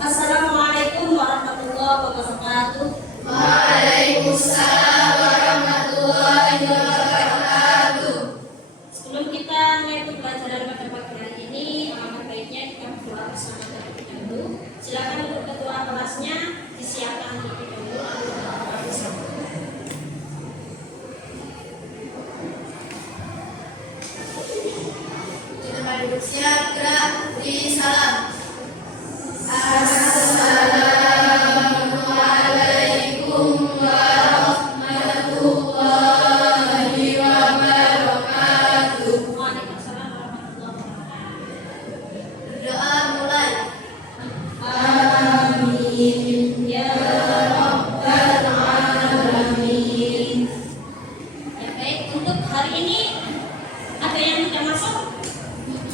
Assalamualaikum warahmatullahi wabarakatuh. Waalaikumsalam warahmatullahi wabarakatuh. Sebelum kita mulai pembelajaran pada pagi hari ini, alangkah baiknya kita berdoa bersama terlebih dahulu. Silakan untuk ketua kelasnya disiapkan terlebih dahulu lalu berdoa bersama. Di tempat duduk siap, gerak, beri salam. Assalamualaikum warahmatullahi wabarakatuh. Waalaikumsalam warahmatullahi wabarakatuh. Berdoa mulai. Amin ya rabbal alamin. Ya baik, untuk hari ini ada yang sudah masuk?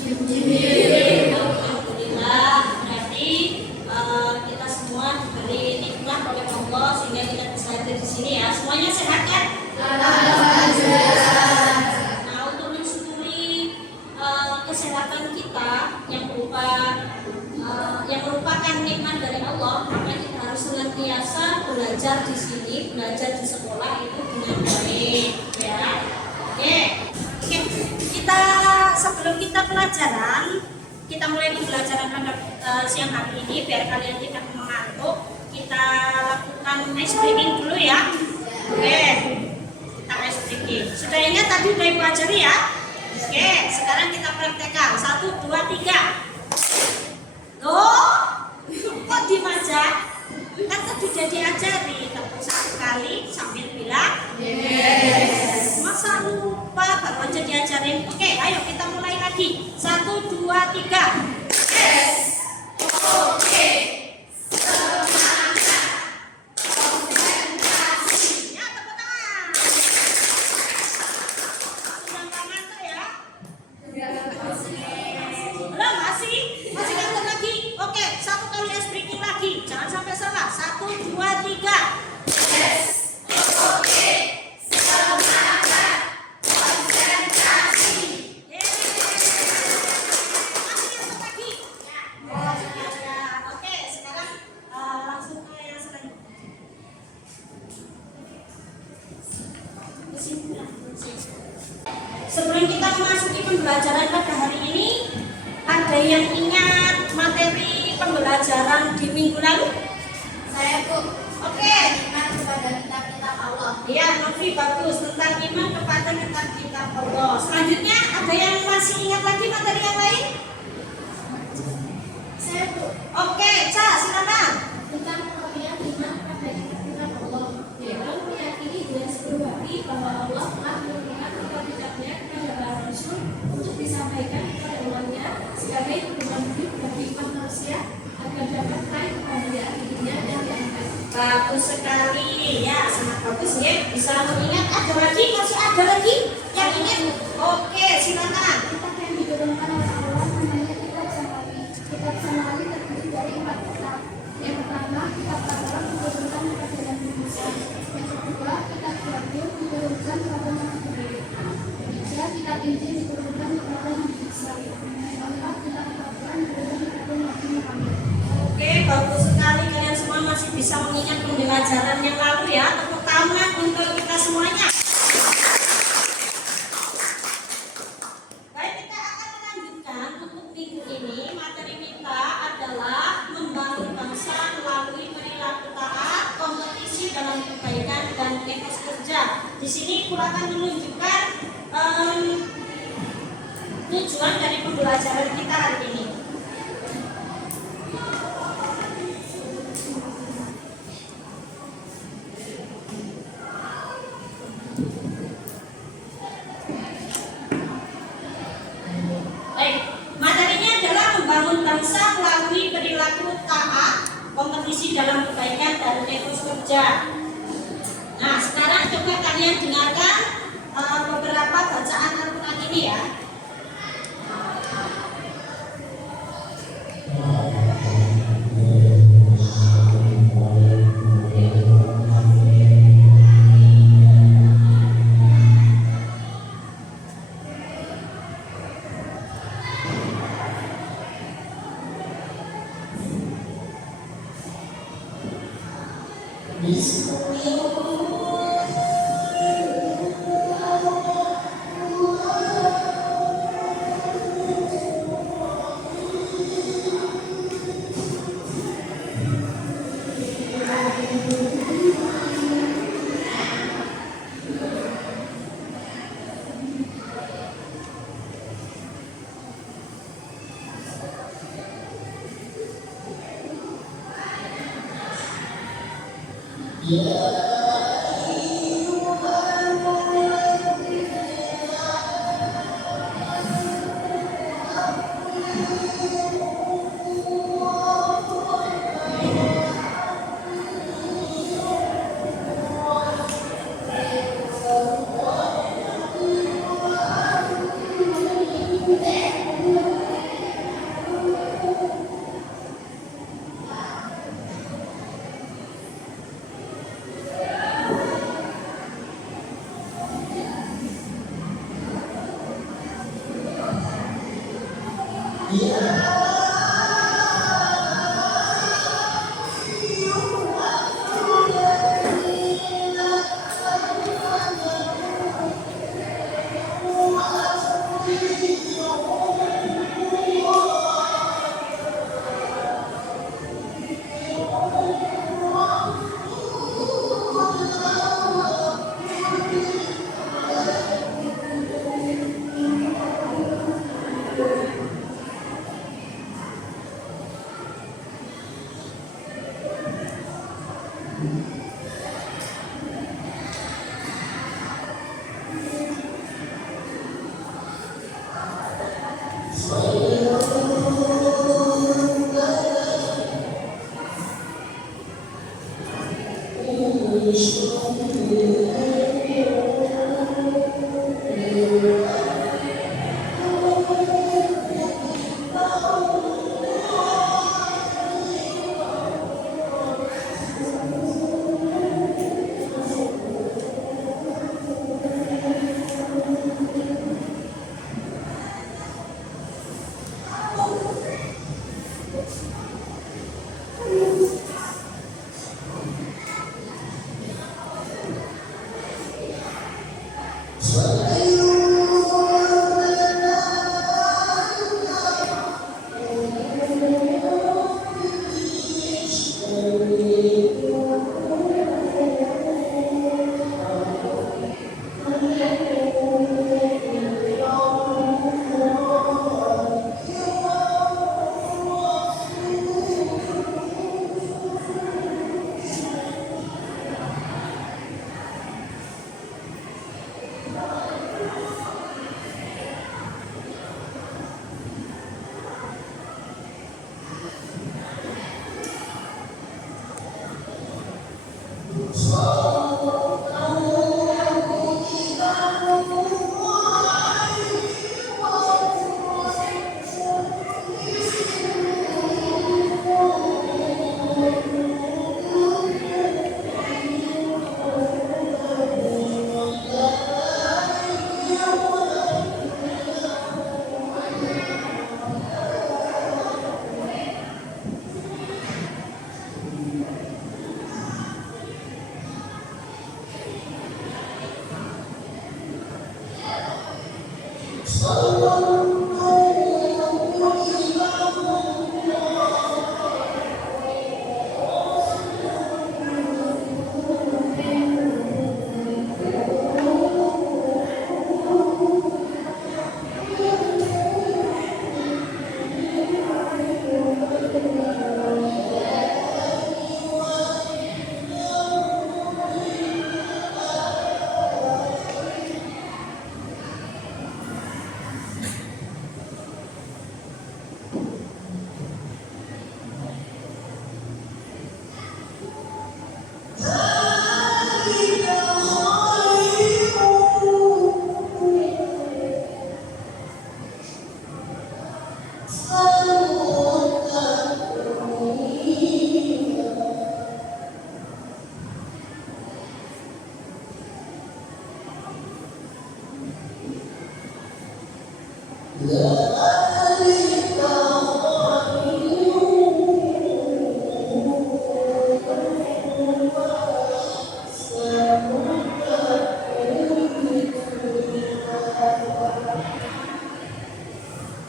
Alhamdulillah, berarti kita semua diberi nikmat oleh Allah sehingga kita bisa hadir di sini ya. Semuanya sehat kan? Alhamdulillah. Nah, untuk mensyukuri kesehatan kita yang merupakan nikmat dari Allah, maka kita harus senantiasa belajar di sini, belajar di sekolah itu dengan baik, ya. Oke. Kita sebelum kita pelajaran, kita mulai pembelajaran pada siang hari ini biar kalian tidak mengantuk. Kita lakukan ice breaking dulu ya. Oke. Kita ice breaking. Sudah ingat tadi udah Ibu ajari ya? Oke, sekarang kita praktekkan. 1, 2, 3. Loh, kok diem aja? Kan tadi udah diajari. Tepuk 1 kali sambil bilang Yes. masa lupa baru aja diajarin. Oke, ayo kita mulai lagi. 1, 2, 3. Yes. Oke. Semangat. Konsentrasi. Ya, tepuk tangan. Sudah nggak ngantuk ya? Belum, masih ngantuk lagi. Oke, 1 kali ice breaking lagi. Jangan sampai salah. 1, 2, 3. Yes. Oke. Semangat. Konsentrasi. Masih ngantuk lagi. Ya. Oke, sekarang langsung ke yang selanjutnya. Sebelum kita memasuki pembelajaran pada hari ini, ada yang ingat materi pembelajaran di minggu lalu? Saya Bu. Oke. Iman kepada kitab-kitab Allah. Ya, Novi bagus tentang iman kepada kitab Allah. Selanjutnya ada yang masih ingat lagi materi yang lain? Saya Bu. Oke, Ca, silakan. Tentang pengertian iman pada kitab-kitab Allah. Dalam meyakini dan seluruh hati bahwa Allah telah menurunkan kitab-kitabnya kepada para rasul untuk disampaikan kepada umatnya sebagai pedoman hidup bagi umat manusia agar dapat meraih kebahagiaan di dunia dan di akhirat. Bagus sekali. Ya, sangat bagus ya. Bisa mengingat. Ada lagi? Masih ada lagi yang ingat? Oke, silakan. Kitab yang diturunkan oleh Allah namanya kitab Samawi. Kitab Samawi terdiri dari 4 kitab. Yang pertama, kitab Taurat diturunkan kepada Nabi Musa. Yang kedua, kitab Zabur diturunkan kepada Nabi Ibrahim. Ketiga, kitab Injil diturunkan kepada Nabi Isa. Keempat, kitab Al-Quran diturunkan kepada Nabi Muhammad. Oke, bagus sekali. Kalian semua masih bisa mengingat pembelajaran yang lalu ya. Tepuk tangan untuk kita semuanya. Baik, kita akan melanjutkan untuk minggu ini. Materi kita adalah membangun bangsa melalui perilaku taat, kompetisi dalam kebaikan dan etos kerja. Di sini aku akan menunjukkan tujuan dari pembelajaran kita hari ini. Baik, materinya adalah membangun bangsa melalui perilaku taat, kompetisi dalam kebaikan dan etos kerja. Nah, sekarang coba kalian dengarkan beberapa bacaan Al-Quran ini ya. Thank you.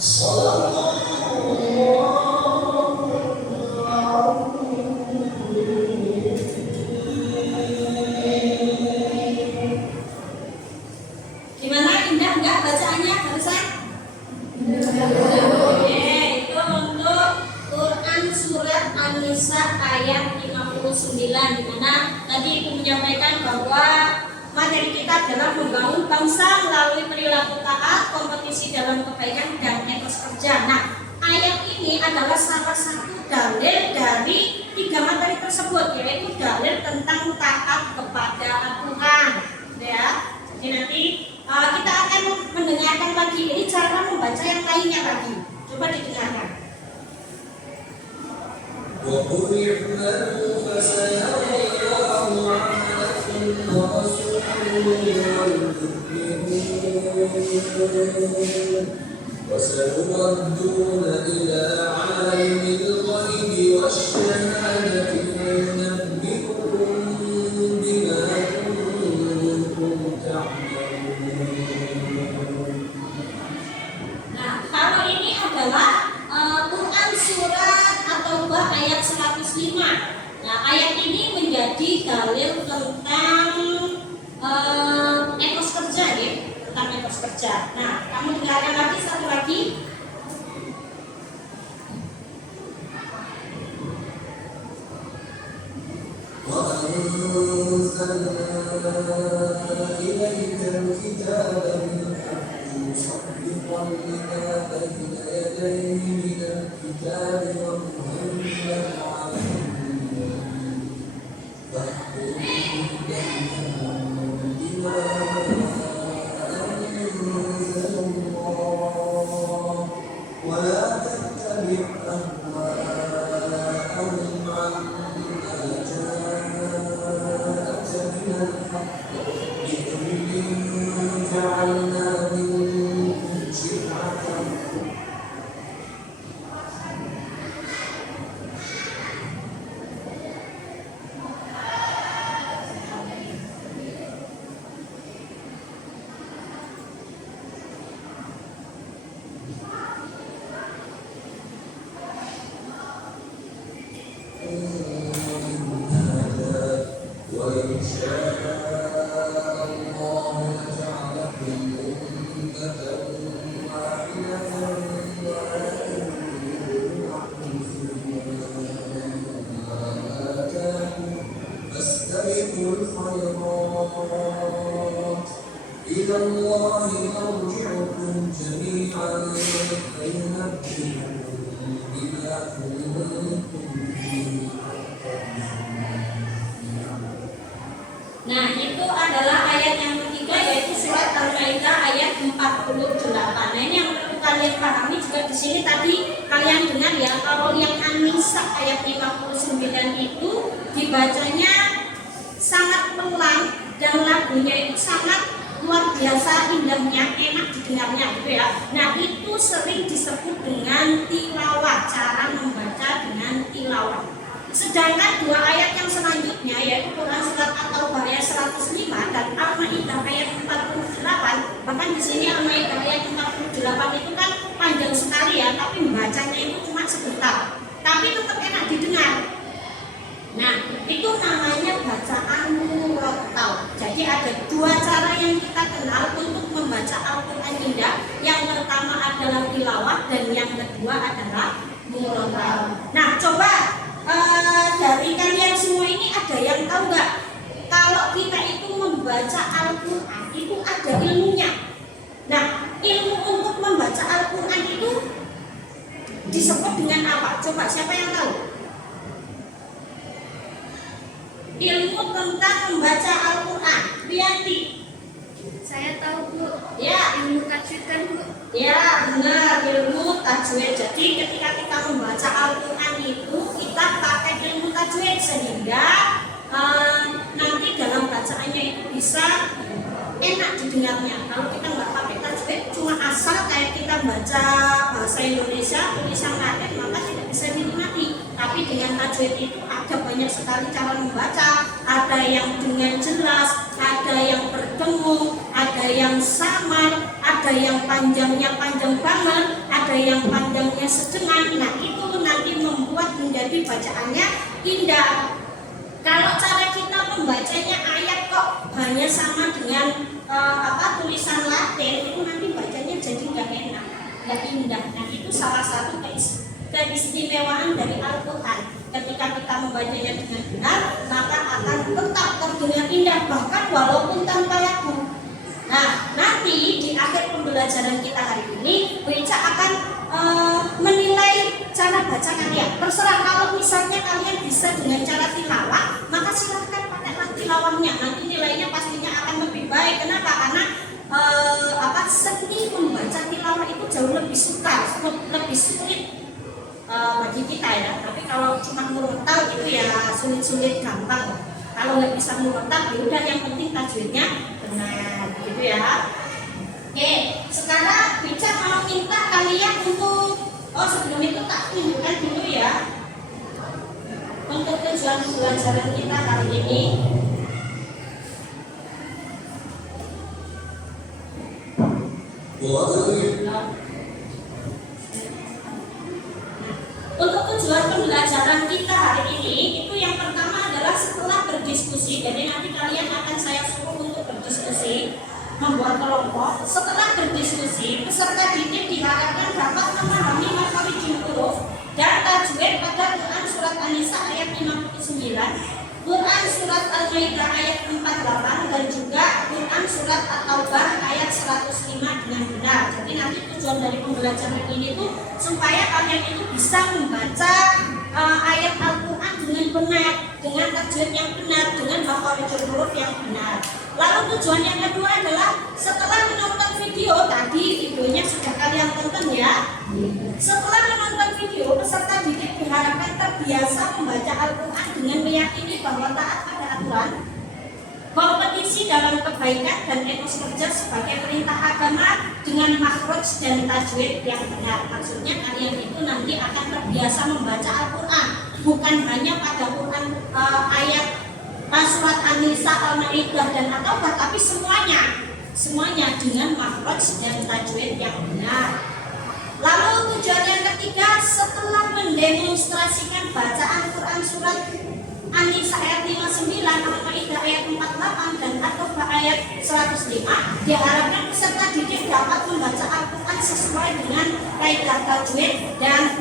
Gimana, indah enggak bacaannya barusan? Oke, itu untuk Quran surat An-Nisa ayat 59, di mana tadi Ibu menyampaikan bahwa materi kita adalah membangun bangsa melalui perilaku taat, kompetisi dalam kebaikan dan etos kerja. Nah, ayat ini adalah salah satu dalil dari 3 materi tersebut, yaitu dalil tentang taat kepada Al-Quran. Ya, jadi nanti kita akan mendengarkan lagi ini cara membaca yang lainnya lagi. Coba didengarkan. وقل اعملوا فسيرى الله عملكم ورسوله والمؤمنون وستردون إلى عالم الغيب والشهادة فينبئكم بما كنتم تعملون. Nah, kalau ini adalah Quran surat At-Taubah ayat 105. Nah, ayat ini menjadi dalil tentang etos kerja ya, tentang etos kerja. Nah, kamu dengarkan lagi satu lagi. وأنزلنا إليك الكتاب بالحق مصدقا لما بين يديه من الكتاب ومهيمنا عليه فاحكم بينهم بما أنزل الله ولا تتبع أهواءهم عما جاءك من الحق لكل جعلنا منكم شرعة وإن شاء الله لجعلكم أمة واحدة فاستبقوا الخيرات إلى الله مرجعكم جميعا فينبئكم بما كنتم فيه Nah, itu adalah ayat yang ketiga, yaitu surat Al-Maidah ayat 48. Nah, ini yang perlu kalian pahami juga di sini tadi kalian dengar ya, kalau yang An-Nisa ayat 59 itu dibacanya sangat pelan dan lagunya itu sangat luar biasa indahnya, enak didengarnya gitu ya. Nah, itu sering disebut dengan tilawah, cara membaca dengan tilawah. Sedangkan 2 ayat yang selanjutnya, yaitu Quran surat At-Taubah ayat 105 dan Al-Maidah ayat 48. Bahkan di sini Al-Maidah ayat 48 itu kan panjang sekali ya, tapi membacanya itu cuma sebentar. Tapi tetap enak didengar. Nah, itu namanya bacaan murattal. Jadi ada 2 cara yang kita kenal untuk membaca Al-Quran indah. Yang pertama adalah tilawah dan yang kedua adalah murattal. Nah, coba dari kalian semua ini ada yang tahu nggak kalau kita itu membaca Al-Quran itu ada ilmunya. Nah, ilmu untuk membaca Al-Quran itu disebut dengan apa? Coba siapa yang tahu? Ilmu tentang membaca Al-Quran. Bianti. Saya tahu Bu. Ya. Ilmu tajwid kan Bu. Ya, benar, ilmu tajwid. Jadi ketika kita membaca Al-Quran itu kita pakai ilmu tajwid sehingga nanti dalam bacaannya itu bisa enak didengarnya. Kalau kita nggak pakai tajwid, cuma asal kayak kita baca bahasa Indonesia tulisan latin, maka tidak bisa dinikmati. Tapi dengan tajwid itu ada banyak sekali cara membaca. Ada yang dengan jelas, ada yang berdengung, ada yang samar, ada yang panjangnya panjang banget, ada ada yang panjangnya sedang. Nah itu nanti membuat menjadi bacaannya indah. Kalau cara kita membacanya ayat kok hanya sama dengan tulisan Latin, itu nanti bacanya jadi nggak enak, nggak indah. Nah itu salah satu keistimewaan dari Al-Quran. Ketika kita membacanya dengan benar, maka akan tetap terdengar indah, bahkan walaupun tanpa lagu. Nah, nanti di akhir pembelajaran kita hari ini, Wica akan menilai cara baca kalian. Terserah, kalau misalnya kalian bisa dengan cara tilawah, maka silahkan pakai tilawahnya. Nanti nilainya pastinya akan lebih baik. Kenapa? Karena seni membaca tilawah itu jauh lebih lebih sulit bagi kita ya. Tapi kalau cuma murotal itu ya sulit-sulit gampang. Kalau nggak bisa murotal, ya udah, yang penting tajwidnya benar, gitu ya. Oke, sekarang Wica mau minta kalian untuk sebelum itu tak tunjukkan dulu ya untuk tujuan pembelajaran kita hari ini. Untuk tujuan pembelajaran kita hari ini itu yang pertama adalah setelah berdiskusi. Jadi nanti kalian akan saya suruh untuk berdiskusi, membuat kelompok. Setelah berdiskusi, peserta didik diharapkan dapat memahami makharijul huruf dan tajwid pada Quran surat An-Nisa ayat 59, Quran surat Al-Maidah ayat 48, dan juga Quran surat At-Taubah ayat 105 dengan benar. Jadi nanti tujuan dari pembelajaran ini tuh supaya kalian itu bisa membaca ayat Al-Quran dengan benar, dengan tajwid yang benar, dengan makharijul huruf yang benar. Lalu tujuan yang kedua adalah setelah menonton video, tadi videonya sudah kalian tonton ya. Setelah menonton video, peserta didik diharapkan terbiasa membaca Al-Quran dengan meyakini bahwa taat pada aturan, kompetisi dalam kebaikan dan etos kerja sebagai perintah agama dengan makhraj dan tajwid yang benar. Maksudnya kalian itu nanti akan terbiasa membaca Al-Quran, bukan hanya pada Quran ayat surat An-Nisa, Al-Maidah dan At-Taubah, tapi semuanya dengan makhraj dan tajwid yang benar. Lalu tujuan yang ketiga, setelah mendemonstrasikan bacaan Quran surat An-Nisa ayat 59, Al-Maidah ayat 48 dan At-Taubah ayat 105, diharapkan peserta didik dapat membaca Al-Quran sesuai dengan kaidah tajwid dan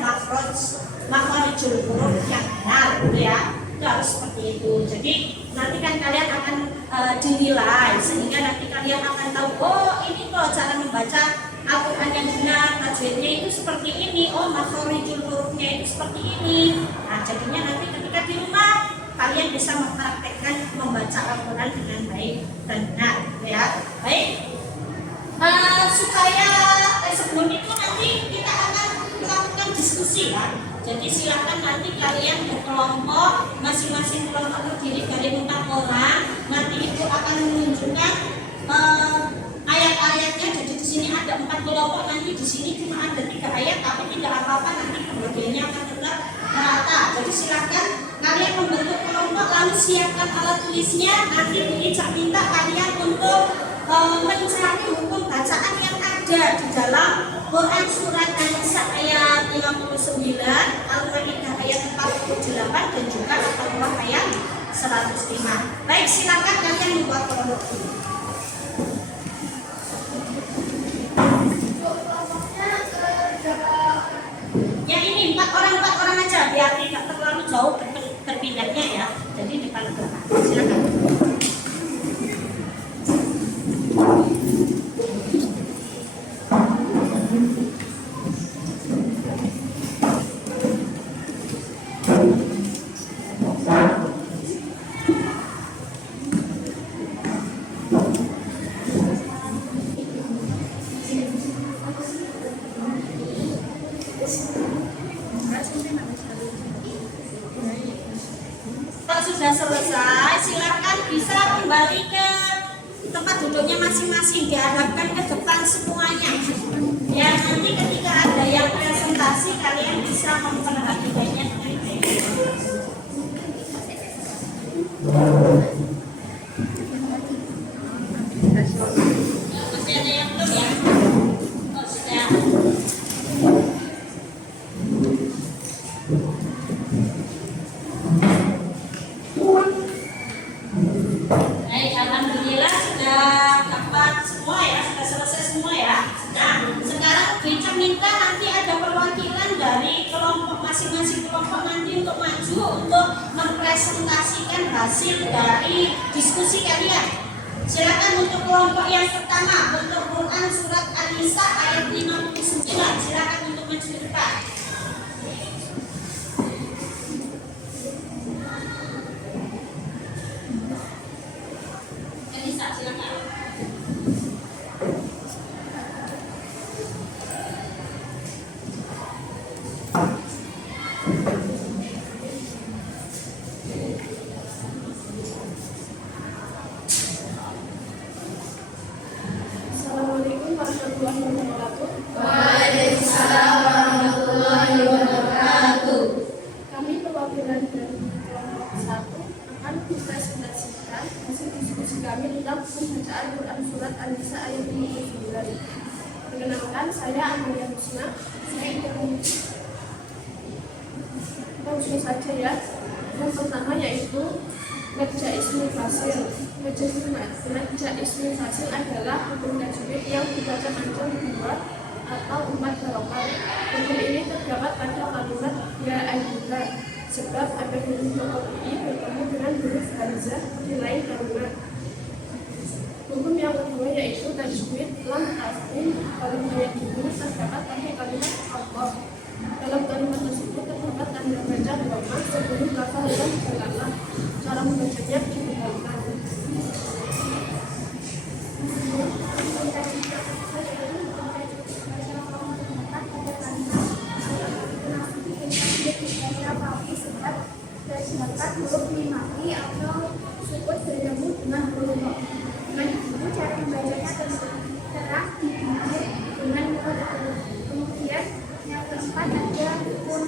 makharijul huruf yang benar, ya. Itu harus seperti itu. Jadi nanti kan kalian akan dinilai, sehingga nanti kalian akan tahu, oh ini kok cara membaca Al-Quran yang benar, tajwidnya itu seperti ini, oh makharijul hurufnya itu seperti ini. Nah jadinya nanti ketika di rumah kalian bisa mempraktekkan membaca Al-Quran dengan baik dan benar, ya. Baik, supaya sebelum itu nanti kita akan melakukan diskusi ya. Jadi silakan nanti kalian berkelompok, masing-masing kelompok terdiri dari 4 orang. Nanti itu akan menunjukkan ayat-ayatnya. Jadi di sini ada 4 kelompok, nanti di sini cuma ada 3 ayat, tapi tidak apa-apa, nanti pembagiannya akan tetap merata. Jadi silakan kalian membentuk kelompok, lalu siapkan alat tulisnya. Nanti Ica minta kalian untuk mencari hukum bacaan yang ada di dalam Quran surat An-Nisa ayat 59, Al-Maidah ayat 48 dan juga At-Taubah ayat 105. Baik, silakan kalian membuat kelompok ini. Yang ini 4 orang aja biar tidak terlalu jauh berpindahnya ya. Jadi depan belakang. Silakan. Kalau sudah selesai, silakan bisa kembali ke tempat duduknya masing-masing, dihadapkan ke depan semuanya. Ya, nanti ketika ada yang presentasi, kalian bisa memperhatikannya dengan baik. Masih ada yang belum ya? Oh, sudah. maju untuk mempresentasikan hasil dari diskusi kalian. Silakan untuk kelompok yang pertama untuk Quran surat An-Nisa ayat 59. Silakan untuk maju ke depan. An-Nisa silakan. Assalamualaikum warahmatullahi wabarakatuh. Waalaikumsalam warahmatullahi wabarakatuh. Kami perwakilan dari kelompok 1 akan mempresentasikan hasil diskusi kami tentang pembacaan Quran surat An-Nisa ayat 59. Perkenalkan, saya Amalia Husna. Saya ingin langsung saja ya. Yang pertama yaitu Majza Ismul Fasil. Majza Ismul Fasil adalah hukum tajwid yang dibaca panjang 2 atau 4 harokat. Hukum ini terdapat pada kalimat ya ayyuhal, sebab ada huruf i bertemu dengan huruf hamzah di lain kalimat. Hukum yang kedua yaitu tajwid lam taslim. Kalimat yang ini terdapat pada kalimat Allah. Dalam kalimat tersebut terdapat tanda baca dhamma sebelum lafaz dan jalalah. Cara membacanya dibedakan. Terdapat huruf mimati atau sukun bertemu dengan huruf ro. Dengan itu cara membacanya terang di bibir dengan huruf. Kemudian yang keempat ada hukum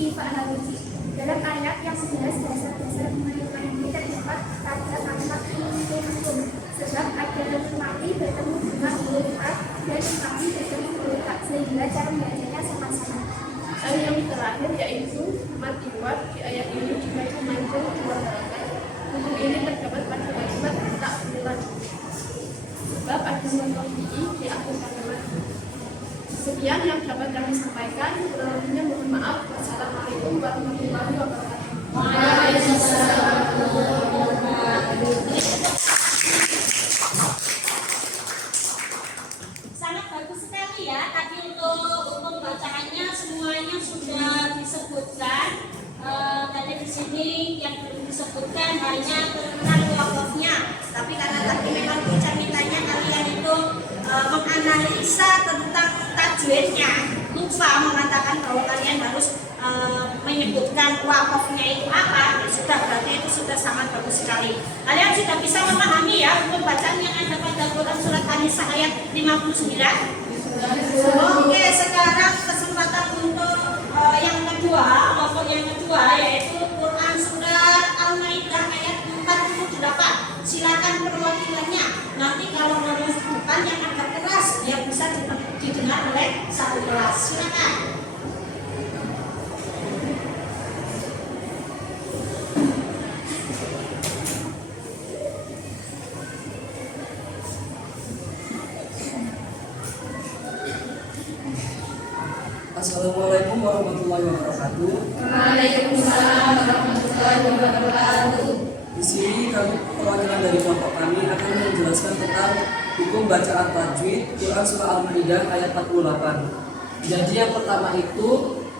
ifa'alawi. Dalam ayat yang membahas dasar-dasar pembentukan ini terdapat pada kalimat hukum. Sebab ada huruf mati bertemu dengan huruf a dan mati bertemu huruf a, sehingga cara membacanya sama-sama. Dan yang terakhir yaitu matiwat. Di ayat ini dibaca manjang 2 harokat. Hukum ini terdapat pada kalimat takbilan, sebab ada matofi'i di akhir kalimat. Sekian yang dapat kami sampaikan. Kurang lebihnya mohon maaf. Wassalamualaikum warahmatullahi wabarakatuh. Waalaikumsalam warahmatullahi wabarakatuh. Sangat bagus sekali ya. Tadi untuk bacaannya semuanya sudah disebutkan. Tadi di sini yang belum disebutkan hanya tentang wakafnya. Tapi karena tadi memang kita mintanya kalian itu menganalisa tentang tajwidnya, lupa mengatakan bahwa kalian harus menyebutkan wakafnya itu apa. Sudah, berarti itu sudah sangat bagus sekali. Kalian sudah bisa memahami ya untuk bacaan yang ada pada Quran surat An-Nisa ayat 59. Oke, sekarang kesempatan untuk yang kedua, kelompok yang kedua yaitu Quran surat Al-Maidah ayat 48. Silakan perwakilannya. Nanti kalau huruf depan yang agak keras biar bisa didengar oleh satu kelas. Silakan. Assalamualaikum warahmatullahi wabarakatuh. Waalaikumsalam warahmatullahi wabarakatuh. Di sini kami perwakilan dari kelompok kami akan menjelaskan tentang hukum bacaan tajwid Quran surah Al-Maidah ayat 48. Jadi yang pertama itu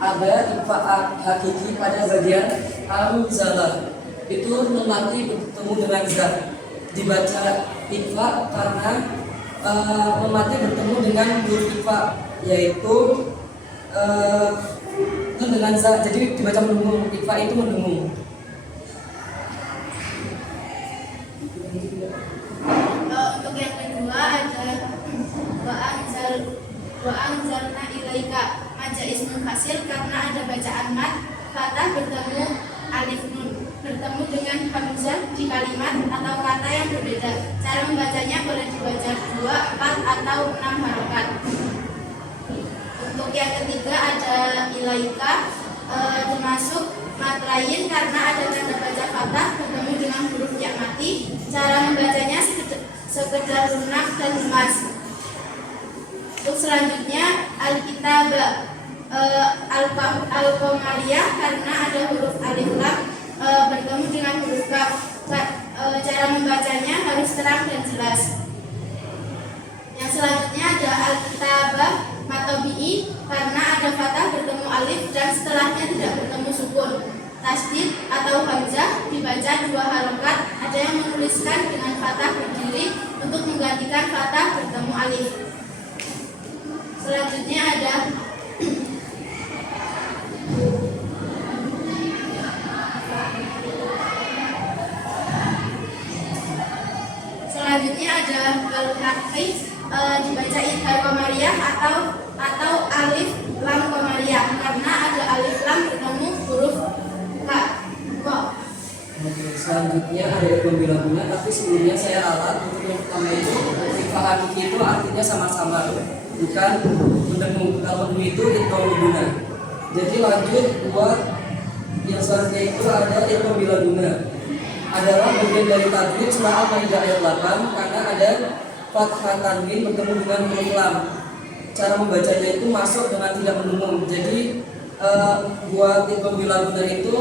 ada ifa'at hakiki pada bagian al-zalah. Itu memati bertemu dengan zat. Dibaca ifa karena memati bertemu dengan huruf ifa, yaitu itu dengan zat. Jadi dibaca mendengung. Ifa itu mendengung. Untuk yang kedua ada wa'anzalna ilaika Majza Ismul Fasil, karena ada bacaan mat fathah bertemu alif nun bertemu dengan hamzah di kalimat atau kata yang berbeda. Cara membacanya boleh dibaca 2, 4 atau 6 harokat. Untuk yang ketiga ada ilaika, termasuk mat lain karena ada tanda baca fathah bertemu dengan huruf ya mati. Cara membacanya sekedar lunak dan lemas. Untuk selanjutnya al-kitab, Al-Qamariyah karena ada huruf alif lam bertemu dengan huruf kaf. Cara membacanya harus terang dan jelas. Yang selanjutnya ada Al-Kitabah Matobi'i karena ada fathah bertemu alif dan setelahnya tidak bertemu sukun. Tasdid atau hamzah dibaca 2 harokat. Ada yang menuliskan dengan fathah berdiri untuk menggantikan fathah bertemu alif. Selanjutnya ada Al-Haqqi dibaca idgham qamariyah atau alif lam qamariyah karena ada alif lam bertemu huruf ka. Oke, selanjutnya ada idgham bila guna, tapi sebelumnya saya ralat untuk yang pertama itu ifa'an itu artinya sama-sama, bukan mendengung. Kalau itu idgham guna. Jadi lanjut buat yang selanjutnya itu ada idgham bila guna. Adalah bagian dari tajwid surah Al-Maidah ayat 8 karena ada fathah tanwin bertemu dengan huruf lam. Cara membacanya itu masuk dengan tidak mendengung. Jadi buat idgham bila guna itu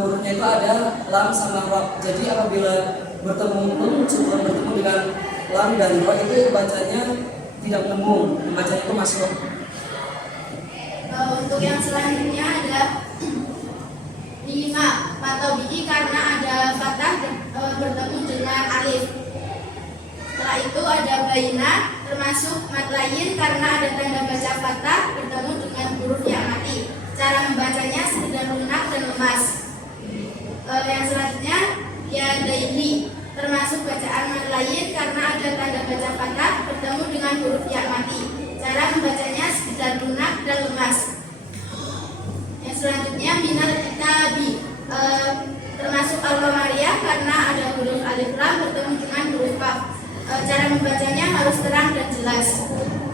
hurufnya itu ada lam sama ra. Jadi apabila bertemu dengan lam dan ra itu bacanya tidak mendengung, bacanya itu masuk. Untuk yang selanjutnya ada 5 Matobi'i karena ada fathah bertemu dengan alif. Setelah itu ada baina termasuk mat lain karena ada tanda baca fathah bertemu dengan huruf yang mati. Cara membacanya sekedar lunak dan lemas. Yang selanjutnya ya daini termasuk bacaan mat lain karena ada tanda baca fathah bertemu dengan huruf yang mati. Cara membacanya sekedar lunak dan lemas. Yang selanjutnya minal kitabi termasuk al-qamariyah karena ada huruf alif lam bertemu dengan huruf kaf. Cara membacanya harus terang dan jelas.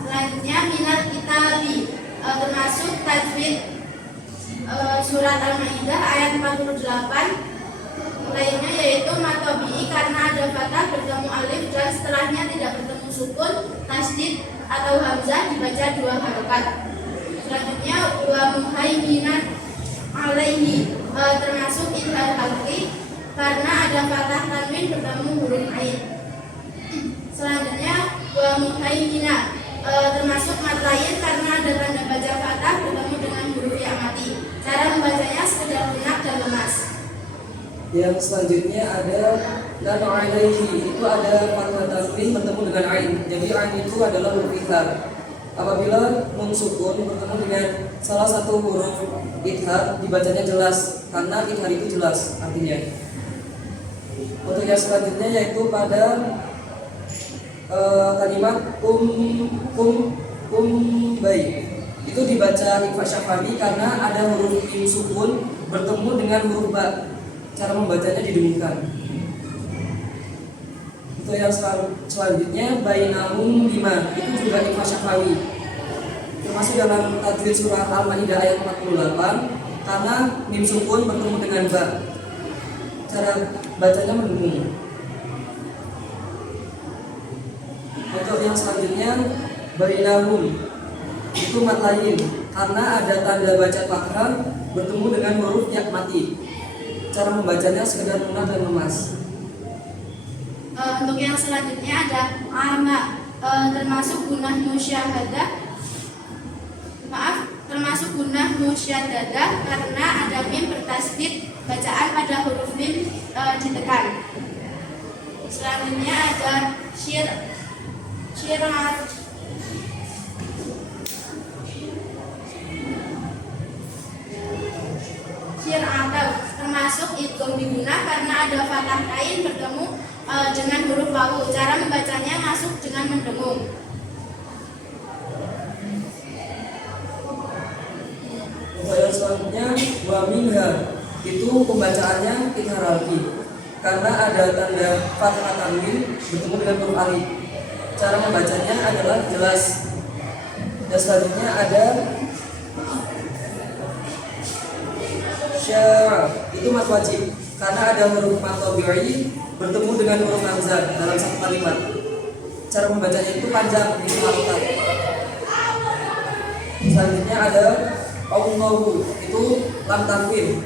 Selanjutnya minal kitabi termasuk tajwid surat Al-Maidah ayat 48 lainnya yaitu matobi'i karena ada fathah bertemu alif dan setelahnya tidak bertemu sukun. Tasdid atau hamzah dibaca 2 harokat. Selanjutnya wa muhaiminan alaihi termasuk idgham haqqi karena ada fathah tanwin bertemu huruf ain. Selanjutnya wa muhaimina termasuk mat lain karena ada tanda baca fathah bertemu dengan huruf yang mati. Cara membacanya sekedar lunak dan lemas. Yang selanjutnya ada dan alaihi itu ada fathah tanwin bertemu dengan ain. Jadi ain itu adalah huruf idgham. Apabila nun sukun bertemu dengan salah satu huruf idgham dibacanya jelas karena idgham itu jelas artinya. Untuk yang selanjutnya yaitu pada kalimat baik itu dibaca ikhfa syafani karena ada huruf mim sukun bertemu dengan huruf ba. Cara membacanya didengungkan. Untuk yang selanjutnya bainahum 5 itu juga ikhfa syafawi termasuk dalam tajwid surah Al-Maidah ayat 48 karena mim sukun bertemu dengan ba. Cara bacanya mendengung. Untuk yang selanjutnya bainahum itu mat lain karena ada tanda baca fathah bertemu dengan huruf yak mati. Cara membacanya sekedar lunak dan lemas. Untuk yang selanjutnya ada ama termasuk gunah musyahadah. Termasuk gunah musyahadah karena ada mim bertasdid bacaan pada huruf mim ditekan. Selanjutnya ada atau termasuk idgham diguna karena ada fathah kain bertemu dengan huruf wawu. Cara membacanya masuk dengan mendengung. Untuk yang selanjutnya wa minha itu pembacaannya hierarki karena ada tanda fathah tanwin bertemu dengan huruf alif. Cara membacanya adalah jelas. Dan selanjutnya ada syara itu mat wajib karena ada huruf mat tabi'i bertemu dengan huruf hamzah dalam satu kalimat. Cara membacanya itu panjang di harokat. Selanjutnya ada Allahu, itu lam tanwin.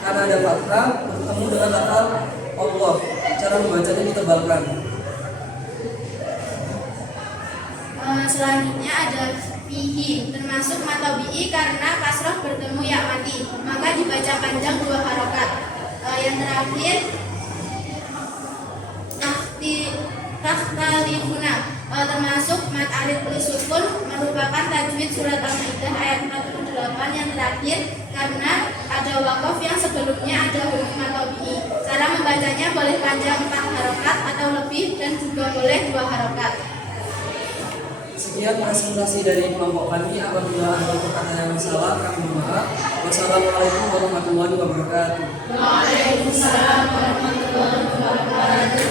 Karena ada fathah bertemu dengan lafal Allah. Cara membacanya ditebalkan. Selanjutnya ada fihi, termasuk matobi'i karena kasroh bertemu ya mati, maka dibaca panjang 2 harokat. Yang terakhir takhtalifuna, termasuk mat alif sukun merupakan tajwid surat Al-Maidah ayat 48 yang terakhir karena ada wakaf yang sebelumnya ada huruf matobi'i. Cara membacanya boleh panjang 4 harokat atau lebih dan juga boleh 2 harokat. Sekian presentasi dari kelompok kami. Apabila ada kata yang salah, kami mohon maaf. Wassalamualaikum warahmatullahi wabarakatuh. Waalaikumsalam warahmatullahi wabarakatuh.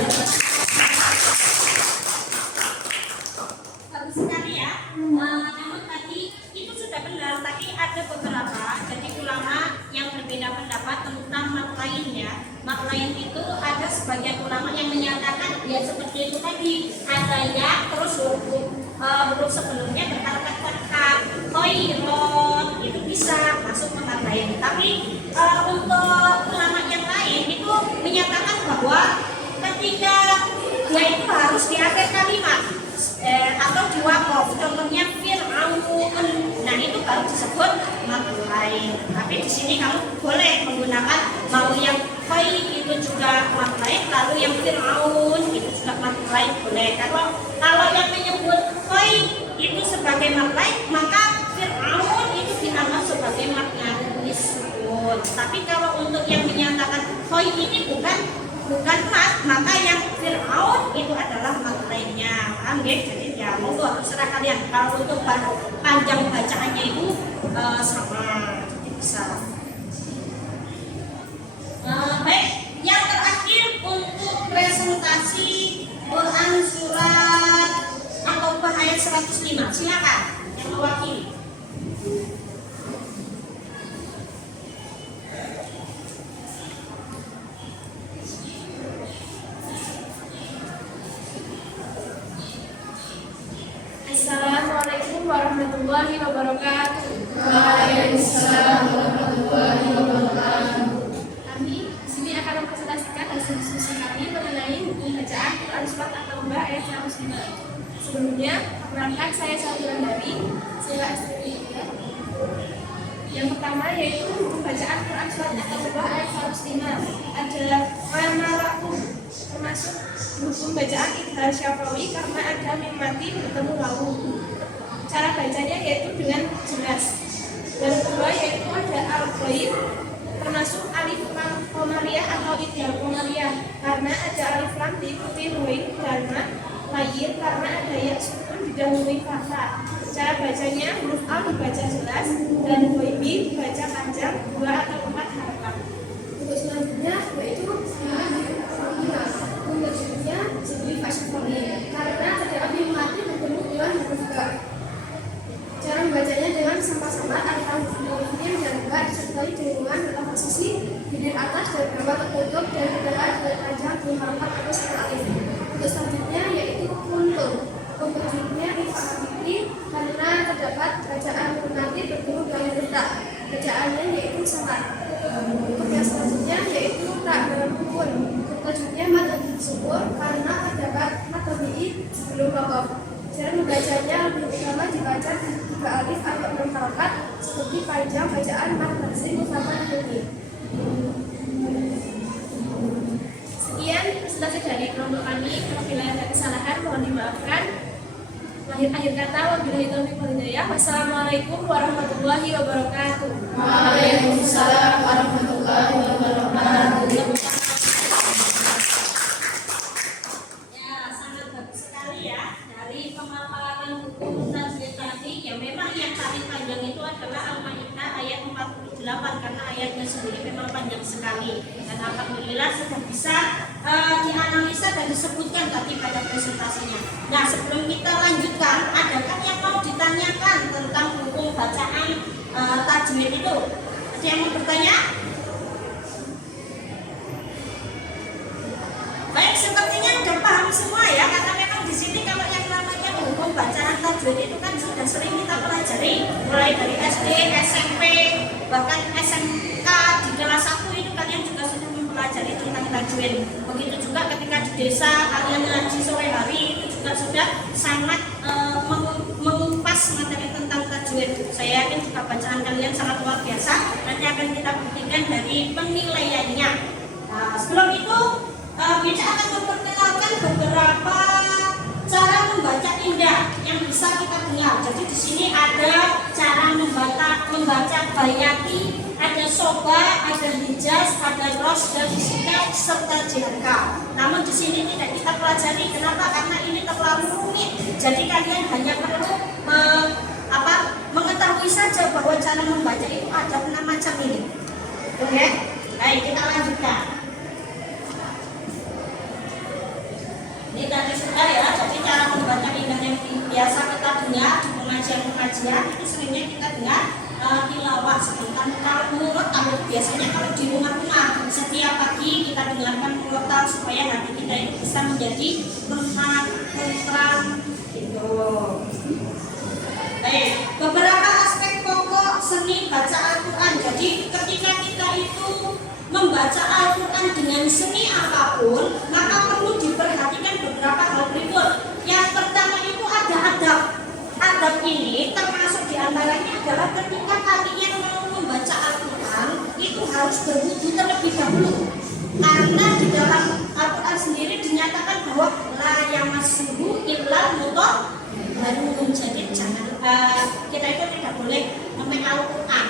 Bagus sekali ya. Namun tadi itu sudah benar, tapi ada beberapa jadi ulama yang berbeda pendapat tentang mat lain ya. Mat lain itu ada sebagian ulama yang menyatakan ya seperti itu tadi, ada ya terus huruf sebelumnya berharokat fathah, khairon itu bisa masuk ke mat lain. Tapi untuk ulama yang lain itu menyatakan bahwa ketika dia itu harus di akhir kalimat atau di wakaf, contohnya Fir'aun, nah itu baru disebut mat lain. Tapi di sini kamu boleh menggunakan mau yang khoi itu juga mat lain, lalu yang Fir'aun itu juga mat lain boleh. Kalau yang menyebut khoi itu sebagai mat lain, maka Fir'aun itu dianggap sebagai mat sukun. Tapi kalau untuk yang menyatakan khoi ini bukan mat, maka yang Fir'aun itu adalah mat lainnya. Paham ya? Jadi ya monggo terserah kalian. Kalau untuk panjang bacaannya itu sama, jadi bisa. Baik, yang terakhir untuk presentasi Quran surat Al-Taubah ayat 105. Silakan yang mewakili. Assalamualaikum warahmatullahi wabarakatuh. Waalaikumsalam warahmatullahi wabarakatuh. Kami di sini akan mempresentasikan hasil diskusi kami mengenai hukum bacaan Quran surat At-Taubah ayat 105. Sebelumnya, perkenalkan saya Salman dari Sila STI. Yang pertama yaitu hukum bacaan Quran surat At-Taubah ayat 105 adalah manalakum, termasuk hukum bacaan idhar syafawi karena ada mim mati bertemu lawu. Cara bacanya yaitu dengan jelas. Yang kedua yaitu ada al-ghaib, termasuk alif lam komariah atau idhar komariah karena ada alif lam diikuti huwain dharma lain karena ada ya sukun didahului fathah. Cara bacanya huruf al dibaca jelas dan ghaibi dibaca panjang 2 atau 4 harokat. Untuk selanjutnya yaitu hukumnya jadi fasyafami karena terdapat mim mati bertemu dengan huruf ga. Cara membacanya dengan sama-sama antara huruf mim dan ga disertai dengan dalam posisi bibir atas dan gambar tertutup dan terdapat panjang 2 harokat atau 1 alif. Untuk selanjutnya yaitu kuntum. Untuk judulnya ifa'amiti karena terdapat bacaan nanti bertemu dengan huruf ta. Bacaannya yaitu sangat. Untuk yang selanjutnya yaitu tak dalam rukun. Tajwidnya mad syukur karena terdapat mat tabi'i sebelum wakaf. Cara membacanya lebih utama dibaca 3 alif atau 6 harokat seperti panjang bacaan mat nasib bersama ini. Sekian presentasi dari kelompok kami. Apabila ada kesalahan mohon dimaafkan. Akhir kata, wabillahi taufiq wal hidayah. Wassalamualaikum warahmatullahi wabarakatuh. Waalaikumsalam warahmatullahi wabarakatuh. Ya, sangat bagus sekali ya dari pemaparan hukum tajwid tadi. Ya memang yang paling panjang itu adalah Al-Maidah ayat 48 karena ayatnya sendiri memang panjang sekali. Dan alhamdulillah sudah bisa dianalisa dan disebutkan tadi pada presentasinya. Nah, sebelum kita lanjutkan, adakah yang mau ditanyakan tentang hukum bacaan tajwid itu? Ada yang mau bertanya? Baik, sepertinya sudah paham semua ya, karena memang di sini kalau yang namanya hukum bacaan tajwid itu kan sudah sering kita pelajari. pelajari mulai dari SD, SMP, bahkan SMK di kelas 1 itu kalian juga sudah mempelajari tentang tajwid. Begitu juga ketika di desa kalian ngaji sore hari itu juga sudah sangat mengupas materi tentang tajwid. Saya yakin juga bacaan kalian sangat luar biasa. Nanti akan kita buktikan dari penilaiannya. Nah, sebelum itu kita akan memperkenalkan beberapa cara membaca indah yang bisa kita dengar. Jadi di sini ada cara membaca bayati, ada soba, ada hijaz, ada ros dan disingkat serta JK. Namun di sini tidak kita pelajari. Kenapa? Karena ini terlalu rumit. Jadi kalian hanya perlu mengetahui saja bahwa cara membaca itu ada 6 macam ini. Oke? Baik, kita lanjutkan. Ini tadi sudah ya, jadi cara membaca indah yang biasa kita dengar di pengajian itu seringnya kita dengar tilawah. Sedangkan kalau murotal biasanya kalau di rumah-rumah setiap pagi kita dengarkan murotal supaya hati kita itu bisa menjadi tentram gitu. Baik, beberapa aspek pokok seni baca Al-Quran. Jadi ketika kita itu membaca Al-Quran dengan seni apapun, maka perlu diperhatikan beberapa hal berikut. Yang pertama itu ada adab. Adab ini termasuk diantaranya adalah ketika kalian mau membaca Al-Quran itu harus berwudu terlebih dahulu. Karena di dalam Al-Quran sendiri dinyatakan bahwa la yamassuhu illal mutahharun. Jadi jangan kita itu tidak boleh memakai Al-Quran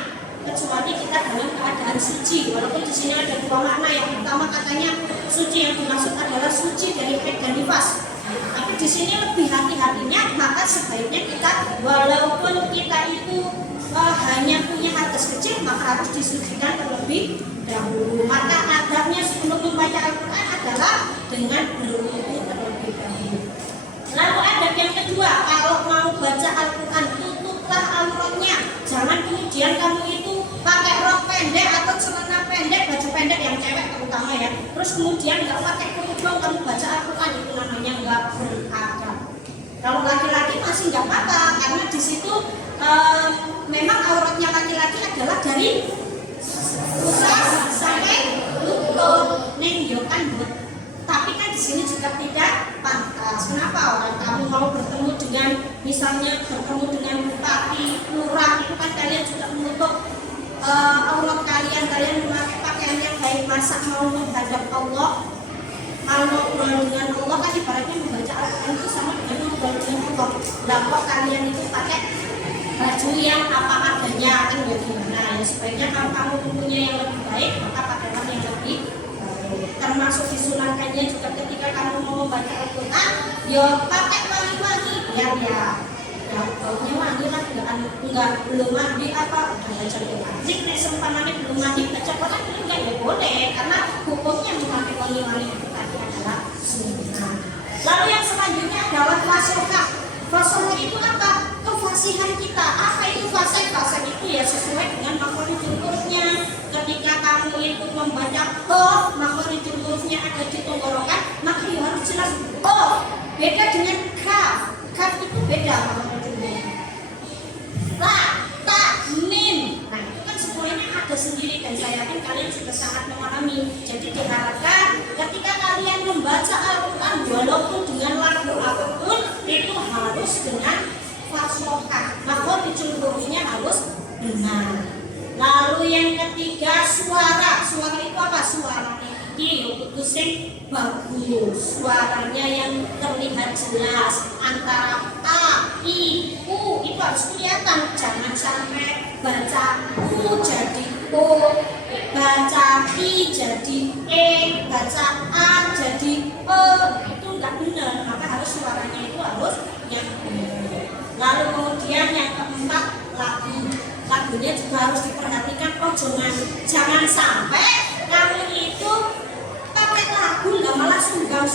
kecuali kita dalam keadaan suci. Walaupun di sini ada dua makna. Yang pertama katanya suci, yang dimaksud adalah suci dari haid dan nifas. Tapi di sini lebih hati-hatinya, maka sebaiknya kita walaupun kita itu hanya punya hadas kecil, maka harus disucikan terlebih dahulu. Maka adabnya sebelum membaca Al-Quran adalah dengan berwudu terlebih dahulu. Lalu adab yang kedua, kalau mau baca Al-Quran tutuplah auratnya. Jangan kemudian kamu itu pakai rok pendek atau celana pendek, baju pendek yang cewek terutama ya. Terus kemudian nggak pakai kerudung kamu baca Al-Quran, itu namanya nggak beradab. Kalau laki-laki masih nggak apa-apa, karena di situ memang auratnya laki-laki adalah dari pusat sampai lutut, nengyokan buat. Tapi kan di sini juga tidak pantas. Kenapa? Orang kamu mau bertemu dengan, misalnya bertemu dengan bupati, lurah, itu kan kalian juga menutup aurat kalian memakai pakaian yang baik. Masa mau menghadap Allah, mau ngobrol dengan Allah, kan ibaratnya membaca Al-Quran itu sama dengan ngobrol dengan Allah. Lah kok kalian itu pakai baju yang apa adanya, kan bagaimana ya? Sebaiknya kalau kamu mempunyai yang lebih baik, maka pakailah yang lebih baik. Termasuk disunahkannya juga ketika kamu mau membaca Al-Quran, ya pakai wangi-wangi biar ya baunya wangi lah, belum mandi apa baca Quran. Jika seumpamanya belum mandi baca Quran itu enggak ya boleh, karena hukumnya memakai wangi-wangi itu tadi adalah sunnah. Lalu yang selanjutnya adalah fasohah. Fasohah itu apa? Kefasihan kita. Apa itu fasih? Fasih itu ya sesuai dengan makhrajul hurufnya. Ketika kamu itu membaca makhrajul hurufnya ada di tenggorokan, maka ya harus jelas beda dengan kaf. Kaf itu beda makhrajul huruf. Ta, mim. Nah itu kan semuanya ada sendiri dan saya yakin kalian sudah sangat memahami. Jadi diharapkan ketika kalian membaca Al-Quran walaupun dengan lagu apapun itu harus dengan fasohah. Makhrajul hurufnya harus benar. Lalu yang ketiga suara. Suara itu apa? Suaranya itu sing bagus. Suaranya yang terlihat jelas. Antara A, I, U itu harus kelihatan. Jangan sampai baca U jadi O, baca I jadi E, baca A jadi E. Itu enggak benar. Maka harus suaranya itu harus yang benar. Lalu kemudian yang keempat lagu. Lagunya juga harus diperhatikan. Jangan sampai kamu itu pakai lagu nggak malah sumbang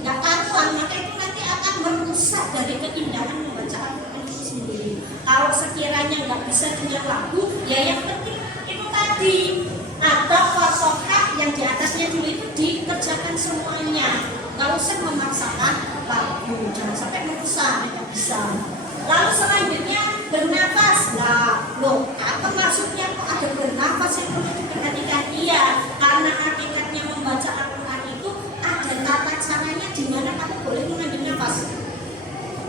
nggak karuan, maka itu nanti akan merusak dari keindahan membaca Al-Quran itu sendiri. Kalau sekiranya nggak bisa dengan lagu, ya yang penting itu tadi ada fasohah yang di atasnya dulu itu dikerjakan semuanya. Nggak usah memaksakan lagu, jangan sampai merusak, nggak bisa. Lalu selanjutnya bernafas. Nah, loh, apa maksudnya kok ada bernafas yang perlu diperhatikan? Iya, karena hakikatnya membaca Al-Quran itu ada tata caranya di mana kamu boleh mengambil nafas.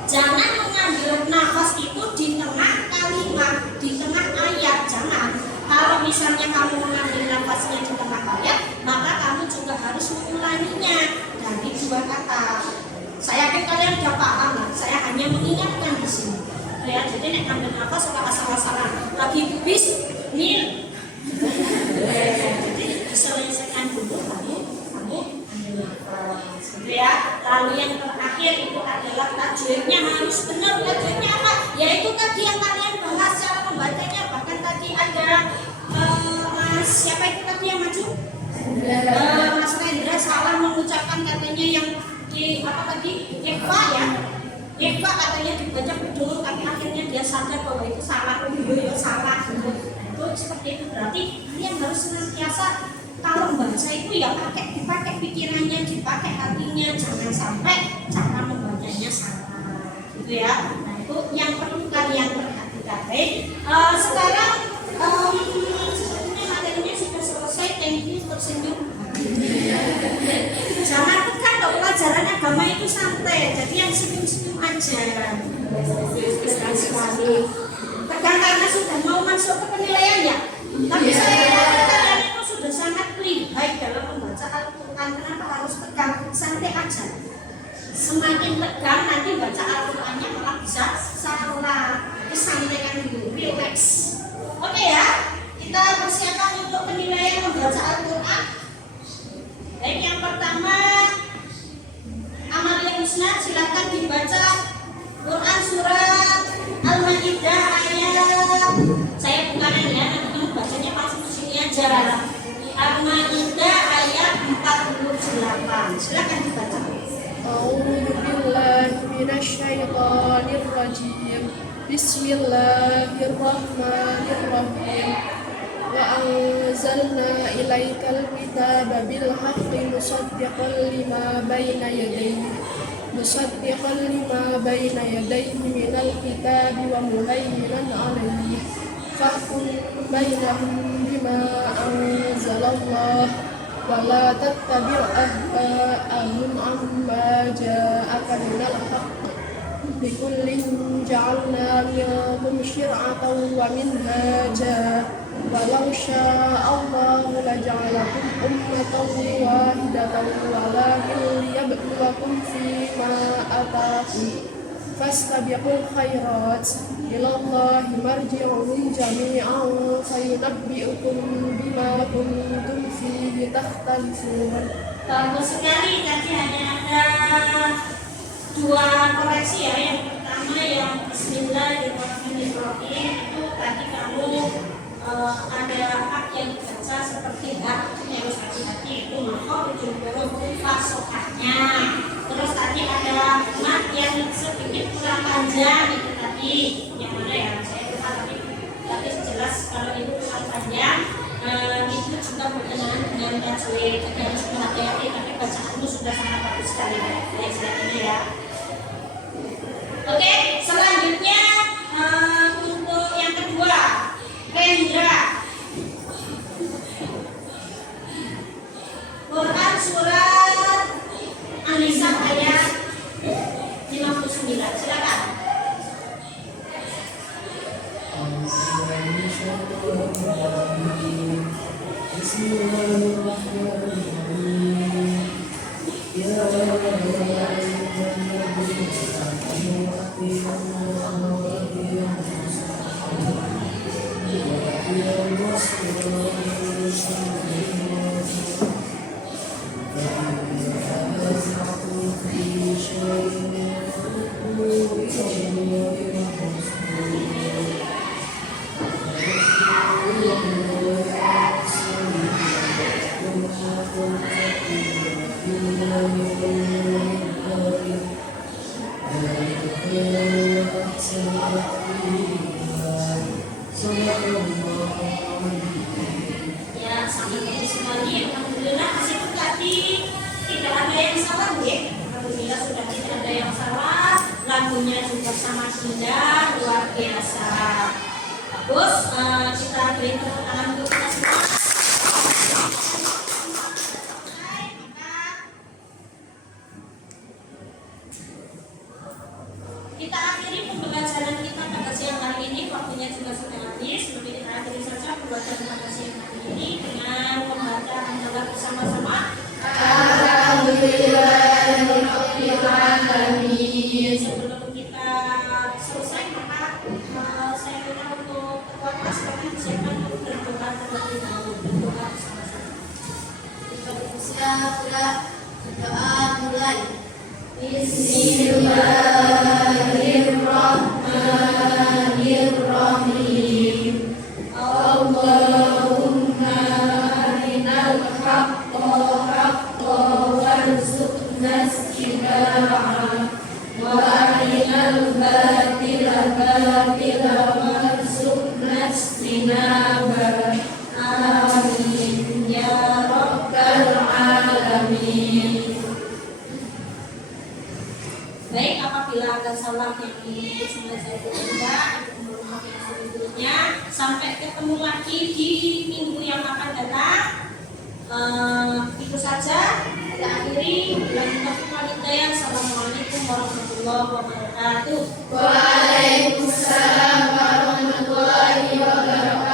Jangan mengambil nafas itu di tengah kalimat, di tengah ayat, jangan. Kalau misalnya kamu mengambil nafasnya di tengah ayat, maka kamu juga harus mengulanginya dari 2 kata. Saya yakin kalian sudah paham, saya hanya mengingatkan di sini. Ya, jadi nek ngambil nafas suka asal-asalan. Lagi bismil. Jadi diselesaikan dulu kamu ambil nafas. Gitu ya. Lalu yang terakhir itu adalah tajwidnya harus benar. Tajwidnya apa? Yaitu tadi yang kalian bahas cara membacanya. Bahkan tadi ada Mas siapa itu tadi yang maju? Mas Rendra salah mengucapkan katanya yang di apa tadi? Ikhfa ya. Ikhfa katanya dibaca betul, tapi akhirnya dia sadar bahwa itu salah. Salah. Itu seperti itu berarti kalian harus senantiasa kalau membaca itu ya dipakai pikirannya, dipakai hatinya, jangan sampai cara membacanya salah, gitu ya. Nah itu yang perlu kalian perhatikan. Baik, sekarang sebenarnya materinya sudah selesai. Thank you tersenyum. Jangan tekan dong, pelajaran agama itu santai, jadi yang senyum-senyum aja. Sekali. Tegang karena sudah mau masuk ke penilaian ya. Tapi saya yakin kalian itu sudah sangat lihai dalam membaca Al-Quran. Kenapa harus tegang? Santai aja. Semakin tegang nanti baca Al-Qurannya malah bisa salah. Jadi santaikan dulu, relax. Oke ya, kita persiapan untuk penilaian membaca Al-Quran. Baik, yang pertama Amalia Husna, silakan dibaca Quran surat Al-Maidah ayat, saya bukain ya, nanti kamu bacanya langsung di sini aja. Al-Maidah ayat 48. Silakan dibaca. A'udzu billahi minasyaitonir rajim. Bismillahirrahmanirrahim. Wa anzalna ilaikal kitaba bil haqqi musaddiqan lima bayna yadayhi minal kitabi wa muhaiminan alayhi fahkum bainahum bima anzalallah wa la tattabi' ahwa'ahum amma ja'aka minal haqq likullin ja'alna minkum syir'atan wa minhaja walau sya'allahu laja'alakum ummatan wahidatan walakin liyabluwakum fima ataakum fastabiqul khairat ilallahi marji'ukum jami'an fayunabbi'ukum bima kuntum fihi takhtalifun. Bagus sekali, tadi hanya ada 2 koreksi ya. Yang pertama yang Bismillahirrahmanirrahim itu tadi kamu ada hak yang dibaca seperti hak yang harus hati-hati, itu maka ujung huruf fasohnya. Terus tadi ada mat yang sedikit kurang panjang, itu tadi yang mana ya, saya lupa, tapi jelas kalau itu kurang panjang. Itu juga berkenaan dengan tajwid, harus berhati-hati, tapi bacaanmu sudah sangat bagus sekali. Baik, selanjutnya ya. Oke, selanjutnya untuk yang kedua, Rendra. Quran surat An-Nisa ayat 59. Silakan. Ya, sampai di semuanya. Alhamdulillah meskipun tadi tidak ada yang salah ya. Alhamdulillah sudah tidak ada yang salah. lagunya juga sangat indah, luar biasa. Bagus, kita beri tepuk tangan untuk kita semua. Kita akhiri pembelajaran kita pada siang hari ini, waktunya juga sudah habis. Jadi kita akhiri saja pembelajaran pada siang hari ini dengan membaca hamdalah bersama-sama. Sebelum kita selesai, maka saya minta untuk ketua kelas kami silakan untuk berdoa terlebih dahulu. Berdoa bersama-sama. Doa mulai. Bismillahirrahmanirrahim. Allahumma arinal haqqa haqqa warzuqna ittiba'ah wa arinal batila batila warzuqna ijtinabah. Amin ya rabbal alamin. Baik, apabila ada salah yang sengaja diubah, mohon maaf yang sebelumnya. Sampai ketemu lagi di minggu yang akan datang. Itu saja. Kita akhiri. Assalamualaikum warahmatullahi wabarakatuh. Waalaikumsalam warahmatullahi wabarakatuh.